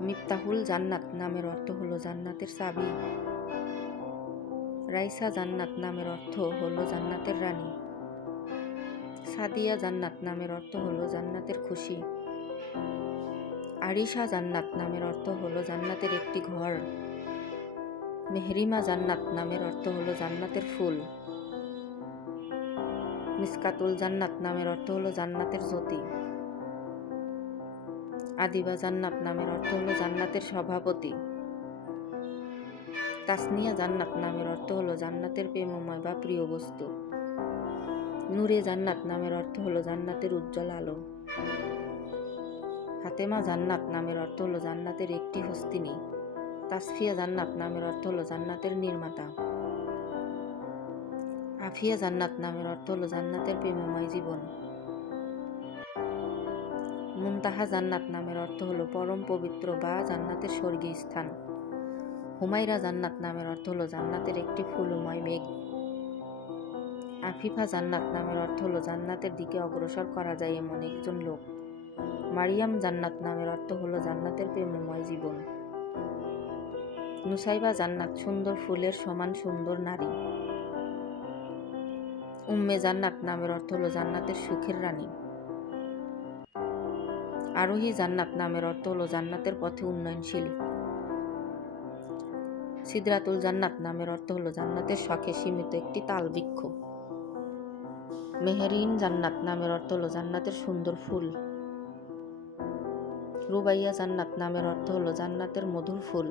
মিফতাহুল জান্নাত নামের অর্থ হলো জান্নাতের চাবি। রাইসা জান্নাত নামের অর্থ হলো জান্নাতের রানী। সাদিয়া জান্নাত নামের অর্থ হলো জান্নাতের খুশি। আরিশা জান্নাত নামের অর্থ হলো জান্নাতের একটি ঘর। মেহরিমা জান্নাত নামের অর্থ হলো জান্নাতের ফুল। মিসকাতুল জান্নাত নামের অর্থ হলো জান্নাতের জ্যোতি। আদিবা জান্নাত নামের অর্থ হলো জান্নাতের সভাপতি। তাসনিয়া জান্নাত নামের অর্থ হলো জান্নাতের প্রেমময় বা প্রিয় বস্তু। নূরে জান্নাত নামের অর্থ হলো জান্নাতের উজ্জ্বল আলো। ফাতেমা জান্নাত নামের অর্থ হলো জান্নাতের একটি হস্তিনী। তাসফিয়া জান্নাত নামের অর্থ হলো জান্নাতের নির্মাতা। আফিয়া জান্নাত নামের অর্থ হলো জান্নাতের প্রেমময় জীবন। মুনতাহা জান্নাত নামের অর্থ হলো পরম পবিত্র বা জান্নাতের স্বর্গীয় স্থান। হুমায়রা জান্নাত নামের অর্থ হলো জান্নাতের একটি ফুলময় মেঘ। আফিফা জান্নাত নামের অর্থ হলো জান্নাতের দিকে অগ্রসর করা যায় এমন একজন লোক। মারিয়াম জান্নাত নামের অর্থ হলো জান্নাতের প্রেমময় জীবন। নুসাইবা জান্নাত সুন্দর ফুলের সমান সুন্দর নারী। উম্মে জান্নাত নামের অর্থ হলো জান্নাতের সুখের রানী। আরোহী জান্নাত নামের অর্থ হলো জান্নাতের পথে উন্নয়নশীল। সিদরাতুল জান্নাত নামের অর্থ হলো জান্নাতের শখে সীমিত একটি তাল বৃক্ষ। মেহেরিন জান্নাত নামের অর্থ হলো জান্নাতের সুন্দর ফুল। রুবাইয়া জান্নাত নামের অর্থ হলো জান্নাতের মধুর ফুল।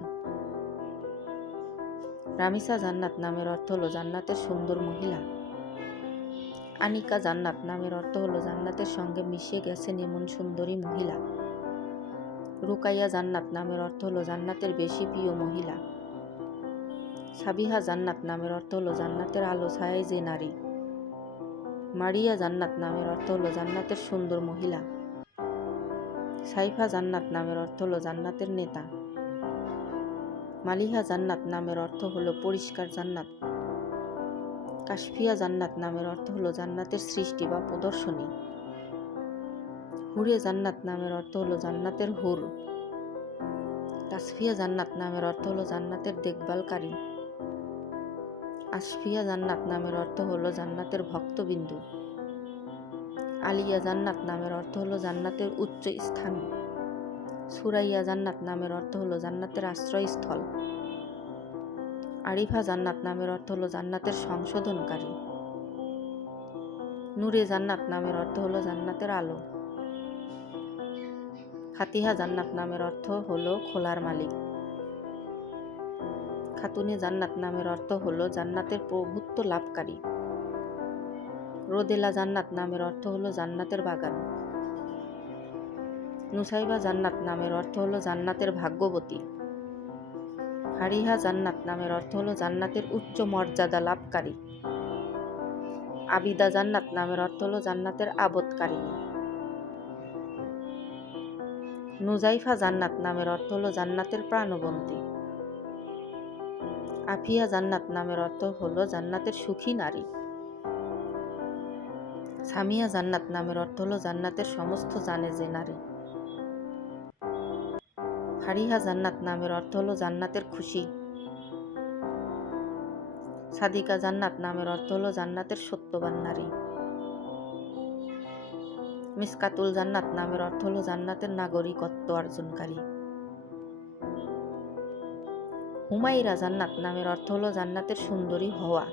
রামিসা জান্নাত নামের অর্থ হলো জান্নাতের সুন্দর মহিলা। আনিকা জান্নাত নামের অর্থ হলো জান্নাতের সঙ্গে মিশে গেছেন এমন সুন্দরী মহিলা। রুকাইয়া জান্নাত নামের অর্থ হলো জান্নাতের বেশি প্রিয় মহিলা। সাবিহা জান্নাত নামের অর্থ হলো জান্নাতের আলো ছায়ায় যে নারী। মারিয়া জান্নাত নামের অর্থ হলো জান্নাতের সুন্দর মহিলা। সাইফা জান্নাত নামের অর্থ হলো জান্নাতের নেতা। মালিহা জান্নাত নামের অর্থ হলো পরিষ্কার জান্নাত। কাশফিয়া জান্নাত নামের অর্থ হলো জান্নাতের সৃষ্টি বা প্রদর্শনী। হুরে জান্নাত নামের অর্থ হলো জান্নাতের হুর। তাসফিয়া জান্নাত নামের অর্থ হলো জান্নাতের দেখভালকারী। আশফিয়া জান্নাত নামের অর্থ হলো জান্নাতের ভক্তবিন্দু। আলিয়া জান্নাত নামের অর্থ হলো জান্নাতের উচ্চ স্থান। সুরাইয়া জান্নাত নামের অর্থ হলো জান্নাতের আশ্রয়স্থল। আরিফা জান্নাত নামের অর্থ হলো জান্নাতের সংশোধনকারী। নূরে জান্নাত নামের অর্থ হলো জান্নাতের আলো। ফাতিহা জান্নাত নামের অর্থ হলো খোলার মালিক। খাতুনে জান্নাত নামের অর্থ হলো জান্নাতের প্রভুত্ব লাভকারী। রোদেলা জান্নাত নামের অর্থ হলো জান্নাতের বাগান। নুসাইবা জান্নাত নামের অর্থ হলো জান্নাতের ভাগ্যবতী। হারিহা জান্নাত নামের অর্থ হলো জান্নাতের উচ্চ মর্যাদা লাভকারী। আবিদা জান্নাত নামের অর্থ হলো জান্নাতের আবদকারিণী। নুজাইফা জান্নাত নামের অর্থ হলো জান্নাতের প্রাণবন্তী। আফিয়া জান্নাত নামের অর্থ হলো জান্নাতের সুখী নারী। সামিয়া জান্নাত নামের অর্থ হলো জান্নাতের সমস্ত জানে যে নারী। ফারিহা জান্নাত নামের অর্থ হলো জান্নাতের খুশি। সাদিকা জান্নাত নামের অর্থ হলো জান্নাতের সত্যবান নারী। মিসকাতুল জান্নাত নামের অর্থ হলো জান্নাতের নাগরিকত্ব অর্জনকারী। হুমায়রা জান্নাত নামের অর্থ হলো জান্নাতের সুন্দরী হওয়া।